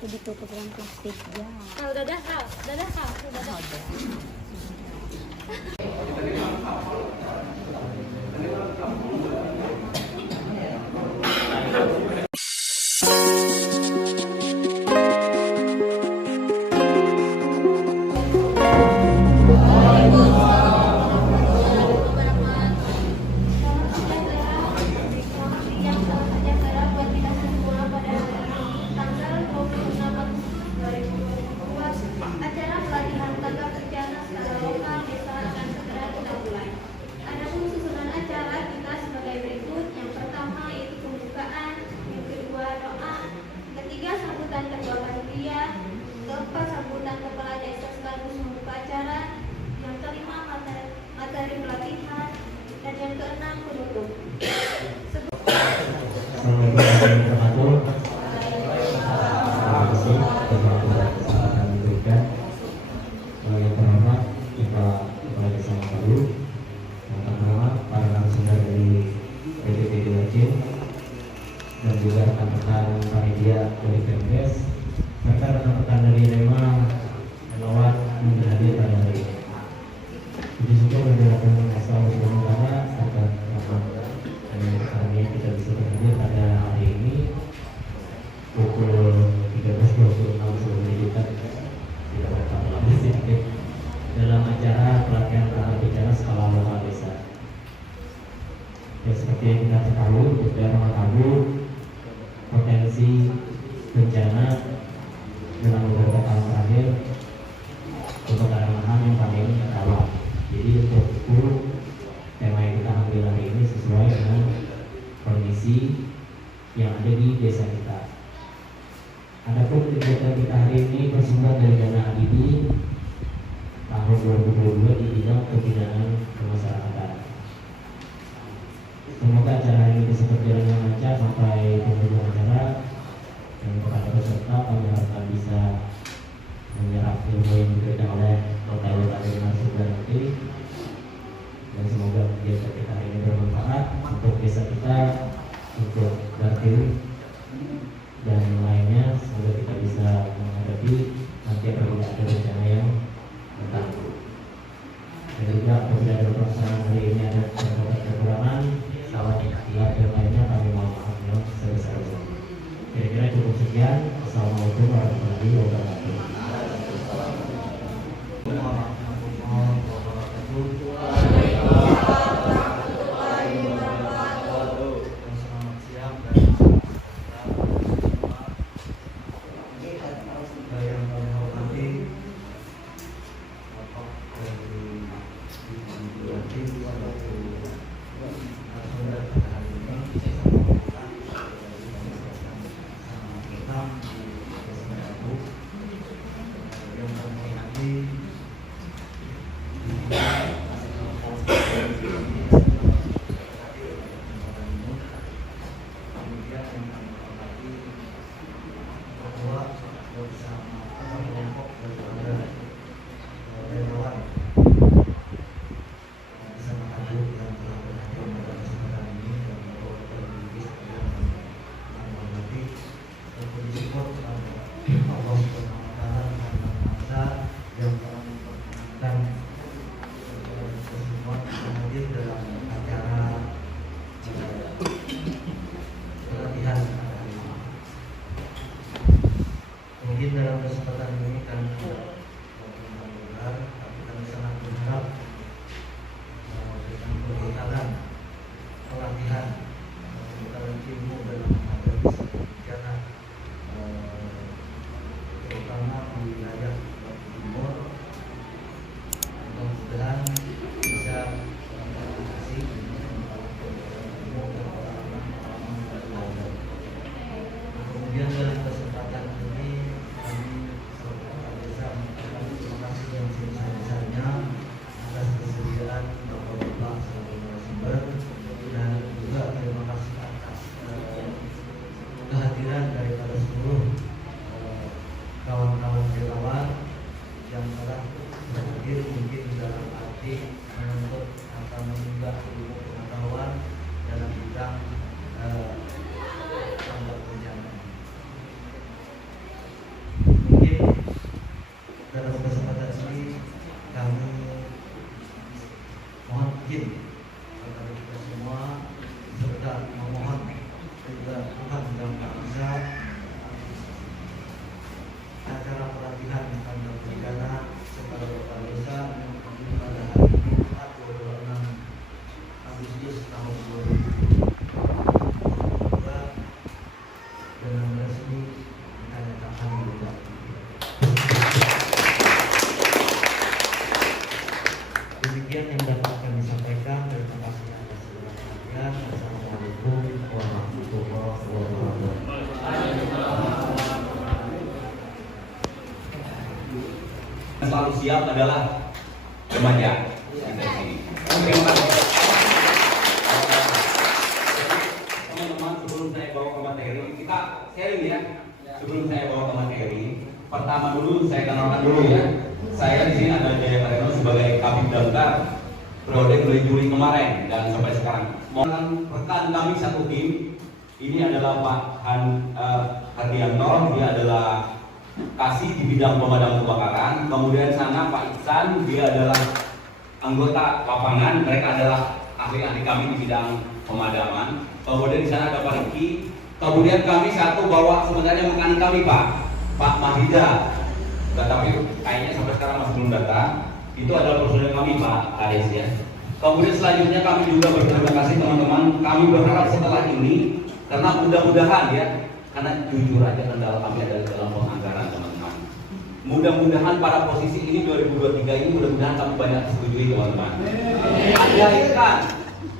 ditutup dengan plastik ya. Udah dah kak, udah dah kak, udah dah. Acara pelatihan tata kerja naskah lokal desa akan segera kita mulai. Adapun susunan acara kita sebagai berikut. Yang pertama yaitu pembukaan, yang kedua doa, yang ketiga sambutan ketua panitia, keempat sambutan kepala desa sekaligus membuka acara, yang kelima materi pelatihan, dan yang keenam penutup. Yang terhormat Kepala Desa Makalu, yang terhormat para narasumber dari PPPD Wajib, dan juga rekan-rekan panitia dari Pemdes, serta rekan-rekan dari Lema relawan yang hadir pada hari ini. Puji syukur menjelaskan Naskah Negara agar kami kita bisa berhadir pada hari ini pukul 13.26 kita tidak bertambah sedikit dalam acara pelatihan tata bicara skala lokal desa. Ya, seperti yang kita ketahui, di daerah Makalu potensi bencana dalam beberapa tahun terakhir kebakaran lahan yang paling rawan. Jadi untuk itu tema yang kita ambil hari ini sesuai dengan kondisi yang ada di desa kita. Adapun kegiatan kita hari ini bersumber dari dana ADB tahun 2022 di bidang pembinaan kemasyarakatan. Semoga acara ini bisa berjalan dengan lancar sampai penghujung acara, dan kepada peserta kami harapkan bisa menyerap ilmu yang diberikan oleh kota-kota dari narasumber nanti, dan semoga kegiatan kita hari ini bermanfaat untuk desa kita, untuk Gartil dan lainnya. Semoga kita bisa menghadapi nanti apabila ada bencana yang datang. Dan juga apabila ada pelaksanaan hari ini ada kekurangan, salah ikhtiar dan lainnya, kami mohon maaf yang sebesar-besarnya. Kira-kira cukup sekian. Assalamualaikum warahmatullahi wabarakatuh. Mungkin dalam kesempatan ini kami mendengar, tapi kami sangat berharap dengan perbekalan pelatihan ilmu dalam menghadapi bencana, terutama di wilayah Timur, mudah-mudahan bisa mengatasi kemudian dalam kesempatan ini kami bisa mengucapkan terima kasih yang sebesar-besarnya atas kesediaan Bapak-bapak sebagai narasumber, dan juga terima kasih atas kehadiran daripada seluruh kawan-kawan relawan yang telah hadir, mungkin dalam arti menuntut atau menunjukkan ilmu pengetahuan dalam bidang tanggap bencana. Desa, acara pelatihan tentang pidana kepada Bapak Desa yang pada hari Jumat 26 Agustus tahun 2022 dengan resmi ditandatangan juga. Demikian yang dapat kami sampaikan. Terima kasih atas segala perhatian. Assalamualaikum warahmatullahi wabarakatuh. Selalu siap adalah remaja. Terima kasih. Teman-teman, sebelum saya bawa ke materi, kita sharing ya. Sebelum saya bawa ke materi, pertama dulu saya kenalkan dulu ya. Saya di sini ada Jaya Kareno sebagai Kabid Damkar periode mulai Juli kemarin dan sampai sekarang. Mohon rekan kami satu tim. Ini adalah Pak Hardianto, dia adalah Kasih di bidang pemadam kebakaran. Kemudian sana Pak Iksan, dia adalah anggota lapangan. Mereka adalah ahli-ahli kami di bidang pemadaman. Kemudian di sana ada Pak Riki. Kemudian kami satu bawa sebenarnya mekanik kami Pak Mahida. Tetapi kayaknya sampai sekarang masih belum datang. Itu adalah personel kami Pak Aris ya. Kemudian selanjutnya kami juga berterima kasih teman-teman. Kami berharap setelah ini, karena mudah-mudahan ya, karena jujur aja kendala kami adalah dalam penganggaran teman-teman. Mudah-mudahan pada posisi ini 2023 ini mudah-mudahan kami banyak disetujui teman-teman.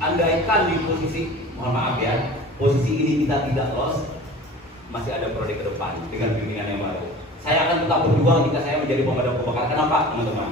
Andaikan di posisi, mohon maaf ya, posisi ini kita tidak loss, masih ada periode ke depan dengan pimpinan yang baru. Saya akan tetap berjuang jika saya menjadi pemadam kebakaran. Kenapa teman-teman?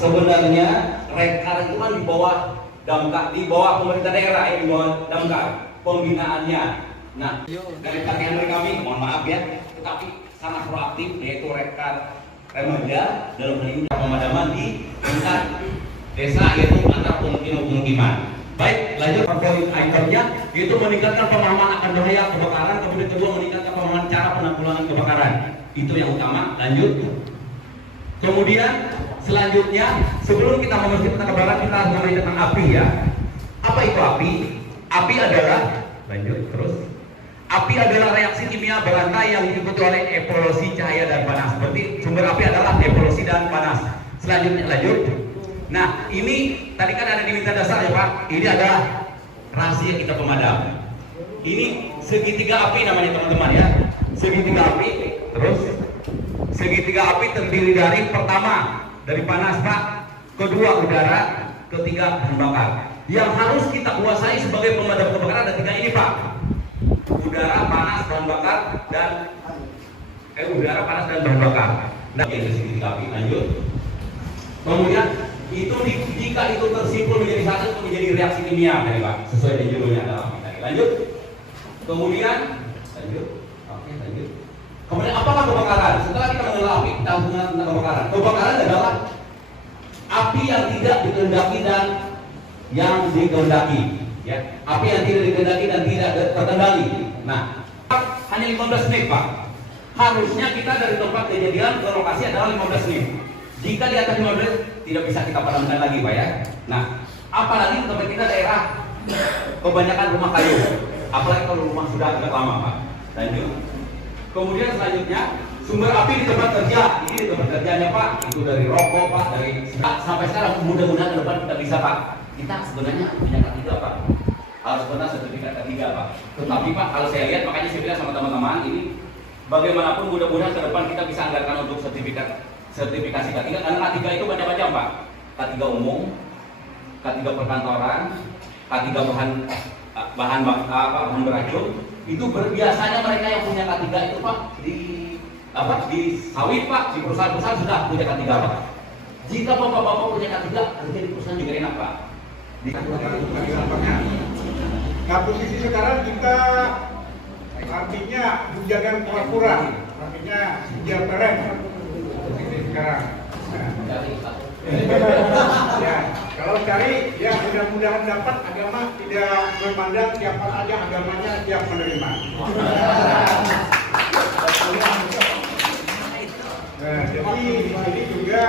Sebenarnya Rekar itu kan di bawah Damkar, di bawah pemerintah daerah ya, di bawah Damkar pembinaannya. Nah, dari pelatihan dari kami, mohon maaf ya, tetapi sangat proaktif, yaitu Rekar remaja dalam hal ini pemadaman di tingkat desa, yaitu antar pemukiman. Baik, lanjut poin itemnya, yaitu meningkatkan pemahaman akan bahaya kebakaran. Kemudian kedua, meningkatkan pemahaman cara penanggulangan kebakaran. Itu yang utama. Lanjut. Kemudian selanjutnya, sebelum kita membahas tentang kebakaran, kita harus membahas tentang api ya. Apa itu api? Api adalah, lanjut terus. Api adalah reaksi kimia berantai yang diikuti oleh evolusi cahaya dan panas. Berarti sumber api adalah evolusi dan panas. Selanjutnya lanjut. Nah, ini tadi kan ada di minta dasar ya Pak. Ini adalah rahasia kita pemadam. Ini segitiga api namanya teman-teman ya. Segitiga api. Terus segitiga api terdiri dari pertama dari panas Pak, kedua udara, ketiga bahan bakar. Yang harus kita kuasai sebagai pemadam kebakaran ada tiga ini Pak. Udara, panas, bahan bakar, dan udara, panas, dan bahan bakar. Nah, yang segitiga api. Lanjut. Kemudian itu jika itu tersimpul menjadi satu, itu menjadi reaksi kimia tadi Pak, sesuai dengan judulnya adalah api tadi. Lanjut. Kemudian lanjut. Oke, lanjut. Kemudian apakah kebakaran? Setelah kita mengenal api, kita harus mengenal tentang kebakaran. Kebakaran adalah api yang tidak dikehendaki dan yang dikehendaki. Ya, api yang tidak dikehendaki dan tidak terkendali. Nah, hanya 15 menit Pak. Harusnya kita dari tempat kejadian ke lokasi adalah 15 menit. Jika di atas 15 tidak bisa kita padamkan lagi Pak ya. Nah, apalagi tempat kita daerah kebanyakan rumah kayu. Apalagi kalau rumah sudah agak lama Pak. Lanjut. Kemudian selanjutnya sumber api di tempat kerja. Ini di tempat kerjanya Pak. Itu dari rokok Pak, dari sampai sekarang mudah-mudahan ke depan kita bisa Pak. Kita sebenarnya punya K3 Pak. Harus benar sertifikat K3 Pak. Tetapi Pak, kalau saya lihat, makanya saya bilang sama teman-teman ini, bagaimanapun mudah-mudahan ke depan kita bisa anggarkan untuk sertifikasi K3. Karena K3 itu macam-macam Pak. K3 umum, K3 perkantoran, K3 bahan beracun. Itu biasanya mereka yang punya K3 itu Pak di sawit Pak, di perusahaan-perusahaan sudah punya K3 Pak. Jika bapak-bapak punya K3, kerja di perusahaan juga enak Pak. Nah, posisi sekarang kita artinya menjaga pura-pura, artinya siap keren posisi sekarang. Ya, kalau cari ya mudah-mudahan dapat agama tidak memandang siapa saja agamanya siap menerima. Nah, jadi di sini juga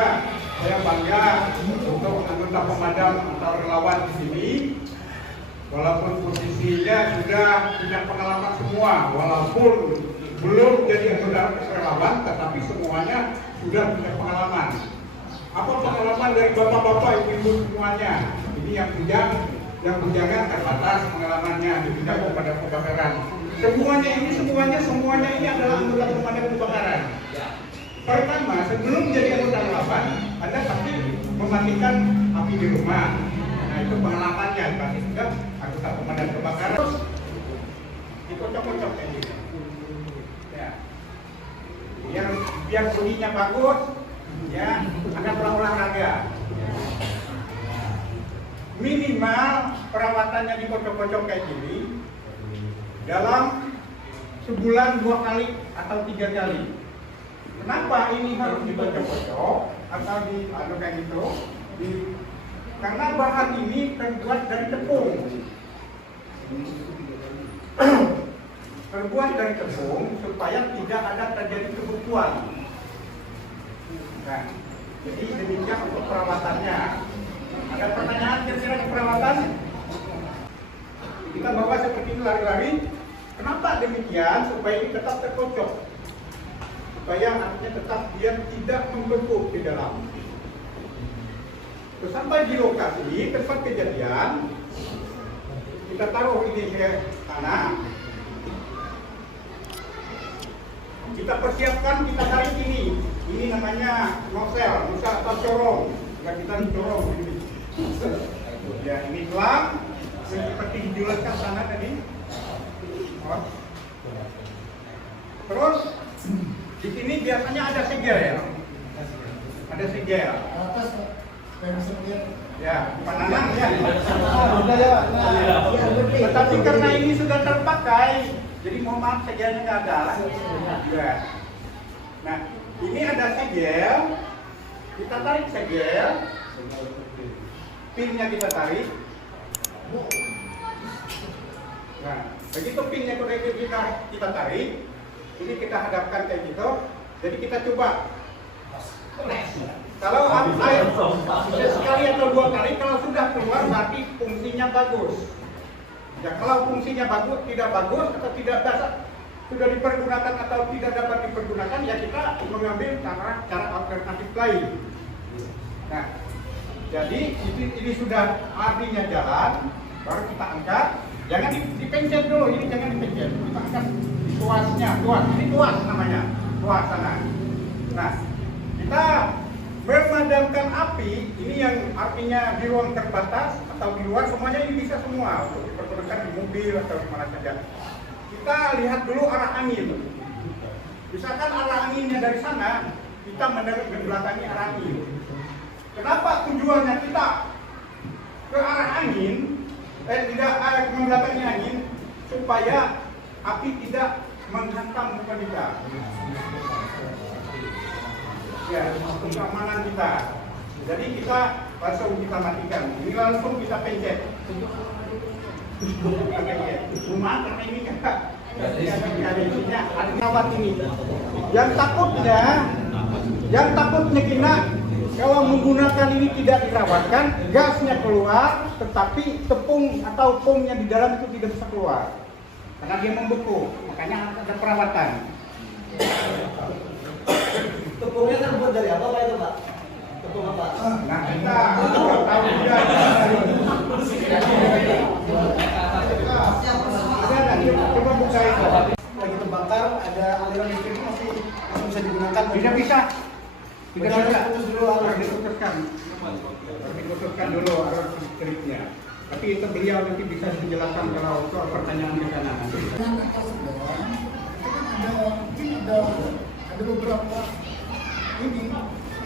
saya bangga untuk anggota pemadam atau relawan di sini. Walaupun posisinya sudah punya pengalaman semua. semua, walaupun belum jadi anggota relawan, tetapi semuanya sudah punya pengalaman. Apa pengalaman dari bapak-bapak ibu-ibu semuanya? Ini yang bujangan terbatas pengalamannya di bidang pemadam kebakaran. Semuanya ini adalah anggota pemadam kebakaran. Pertama, sebelum jadi anggota relawan, Anda pasti mematikan api di rumah. Nah, itu pengalamannya, pasti sudah anggota pemadam kebakaran. Terus dikocok-kocok kayak gini. Ya. Biar bunyinya bagus, ya, Anda olahraga. Minimal perawatannya dikocok-kocok kayak gini dalam sebulan 2 kali atau 3 kali. Kenapa ini harus dikocok-kocok atau kayak gitu? Karena bahan ini terbuat dari tepung. Terbuat dari tepung supaya tidak ada terjadi kebekuan. Nah, jadi demikian untuk perawatannya. Ada pertanyaan kira-kira perawatan? Kita bawa seperti itu lari-lari. Kenapa demikian? Supaya ini tetap terkocok. Supaya artinya tetap dia tidak membeku di dalam. Terus sampai di lokasi tempat kejadian, kita taruh ini ke tanah. Kita persiapkan, kita tarik ini. Ini namanya nozzle, atau corong. Jika kita corong ini. Ya, ini gelang seperti dijelaskan sana tadi. Terus di sini biasanya ada segel ya. Ada segel. Ya, panangan ya. Tetapi karena ini sudah terpakai, jadi mohon maaf segelnya nggak ada. Ya. Nah, ini ada segel. Kita tarik segel. Pinnya kita tarik. Nah, begitu pinnya kita tarik, ini kita hadapkan kayak gitu. Jadi kita coba. Kalau air sekali atau 2 kali, kalau sudah keluar berarti fungsinya bagus. Ya, kalau fungsinya bagus, tidak bagus atau tidak dasar, sudah dipergunakan atau tidak dapat dipergunakan, ya kita mengambil cara alternatif lain. Nah, jadi ini sudah apinya jalan, baru kita angkat. Jangan dipencet dulu, ini jangan dipencet. Kita angkat tuasnya, ini tuas namanya, tuas sana. Nah, kita memadamkan api, ini yang artinya di ruang terbatas atau di luar, semuanya ini bisa semua untuk dipergunakan di mobil atau di mana saja. Kita lihat dulu arah angin. Misalkan arah anginnya dari sana, kita membelakangi arah angin. Kenapa tujuannya kita ke arah angin, tidak membelakangi angin, supaya api tidak menghantam muka kita. Ya, untuk keamanan kita. Jadi kita langsung kita matikan. Ini langsung kita pencet. Rumah karena ini kan ada kawat ini. Yang takutnya kita kalau menggunakan ini tidak dirawatkan, gasnya keluar, tetapi tepung atau foamnya di dalam itu tidak bisa keluar karena dia membeku. Makanya ada perawatan. Tepungnya terbuat dari apa Pak itu Pak? Tepung apa? Nah, kita tahu juga. Coba buka itu. Lagi terbakar, ada aliran listrik masih bisa digunakan? Tidak bisa. Tidak bisa. Putus dulu Harus diputuskan. Harus diputuskan dulu arus listriknya. Tapi itu beliau nanti bisa menjelaskan kalau soal pertanyaan di sana. Ada beberapa ini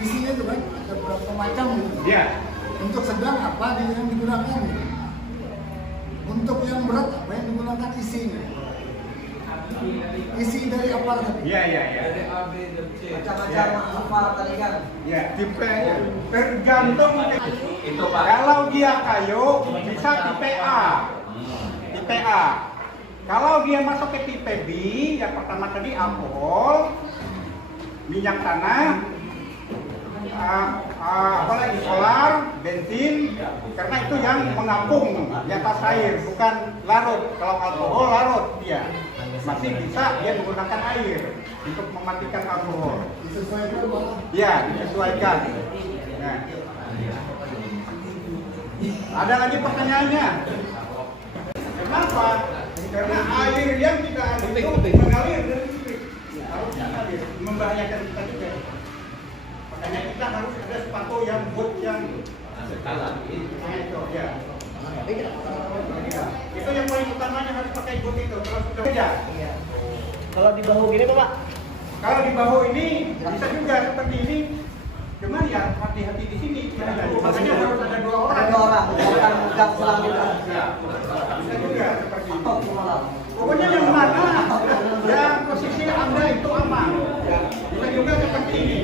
isinya itu kan ada beberapa macam gitu. Ya. Untuk sedang apa yang digunakan? Untuk yang berat apa yang digunakan isinya? Isi dari apa? Iya. Macam-macam apa tadi kan? Ya, tipe tergantung. Itu Pak. Kalau dia kayu bisa tipe A. Tipe A. Kalau dia masuk ke tipe B, yang pertama tadi alkohol, minyak tanah, apalagi solar, bensin, karena itu yang mengapung di atas air, bukan larut. Kalau alkohol larut dia. masih bisa dia menggunakan air untuk mematikan alkohol. Disesuaikan Pak. Ya, disesuaikan. Nah, ada lagi pertanyaannya. Kenapa? Karena air yang kita ambil itu mengalir dari listrik. Harus mengalir, membahayakan kita juga. Makanya kita harus ada sepatu yang buat yang itu ya. Itu yang paling utamanya harus pakai boot itu. Kalau sudah beda. Kalau di bahu gini Pak? Kalau di bahu ini bisa juga seperti ini. Cuman ya hati-hati di sini. Makanya harus ada 2 orang. Ada 2 orang, bukan pegang selang gitu. Ya, bisa juga seperti itu. Pokoknya yang mana yang posisi Anda itu aman. Bisa juga seperti ini.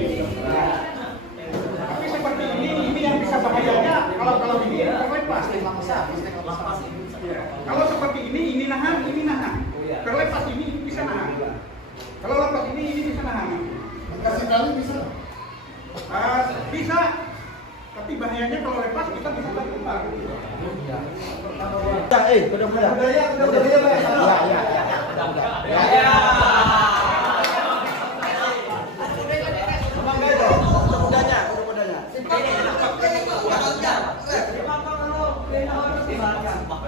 Tapi seperti ini yang bisa bahayanya kalau ini terlepas. Kalau seperti ini nahan, terlepas ini bisa nahan. Kalau lepas ini bisa nahan. Kasih tali bisa. Bisa. Tapi bahayanya kalau lepas kita bisa berkembang.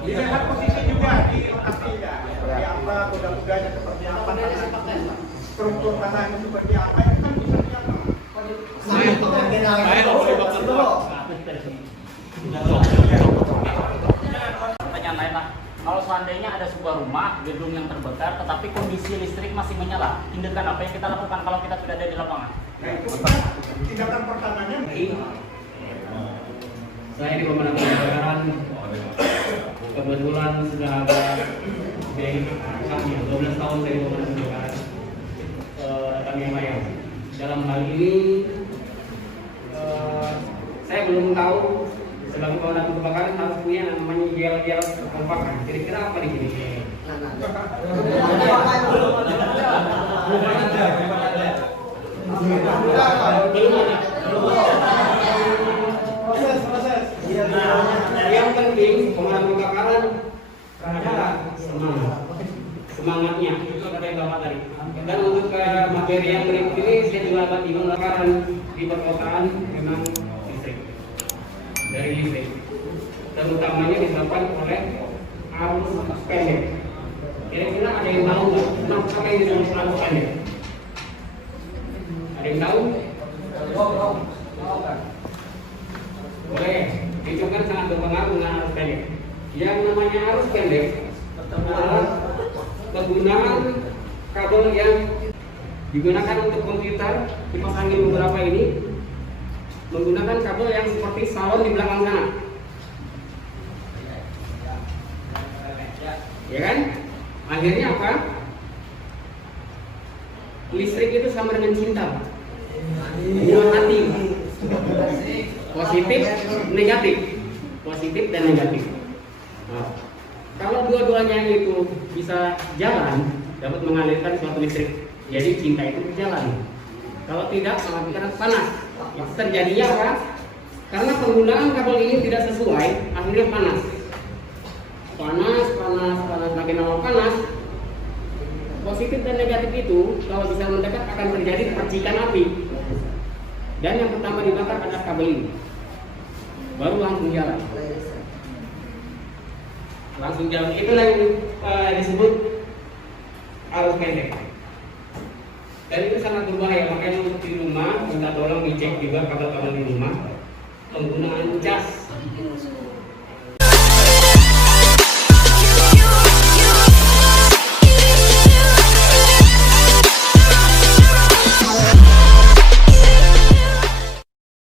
Dilihat posisi juga di lokasi ya. Seperti apa kuda-kudanya, seperti apa struktur tanahnya seperti apa itu kan bisa diatur. Pertanyaan lain lah. Kalau seandainya ada sebuah rumah, gedung yang terbakar, tetapi kondisi listrik masih menyala, tindakan apa yang kita lakukan kalau kita sudah ada di lapangan? Nah itu kan tindakan pertamanya. Saya di pemadam kebakaran kebetulan sudah ada dari kami 12 tahun dari pemadam kebakaran kami yang lain. Dalam hal ini saya belum tahu sebagai pemadam kebakaran harus punya namanya gel kekompakan. Kira-kira apa di sini? Yang penting pemadam kebakaran ada semangatnya itu ada yang bapak tadi. Dan untuk materi yang berikut ini saya juga dapat kebakaran di perkotaan memang listrik dari listrik, dan utamanya disebabkan oleh arus pendek. Kira-kira ada yang tahu nggak kenapa ini disebut arus pendek? Ada yang tahu? Boleh. Itu kan sangat berpengaruh dengan arus pendek. Yang namanya arus pendek adalah penggunaan kabel yang digunakan untuk komputer, kipas angin beberapa ini menggunakan kabel yang seperti salon di belakang sana. Ya kan? Akhirnya apa? Listrik itu sama dengan cinta. Dua hati. Positif, dan negatif. Nah, kalau dua-duanya itu bisa jalan, dapat mengalirkan suatu listrik, jadi cinta itu berjalan. Kalau tidak, mengakibatkan panas. Itu terjadinya apa? Karena penggunaan kabel ini tidak sesuai, akhirnya panas, makin lama panas. Positif dan negatif itu kalau bisa mendekat akan terjadi percikan api. Dan yang pertama dibakar adalah kabel ini, baru langsung jalan. Itulah yang disebut arus pendek. Dan itu sangat berbahaya. Makanya untuk di rumah minta tolong dicek juga kabel-kabel di rumah, penggunaan cas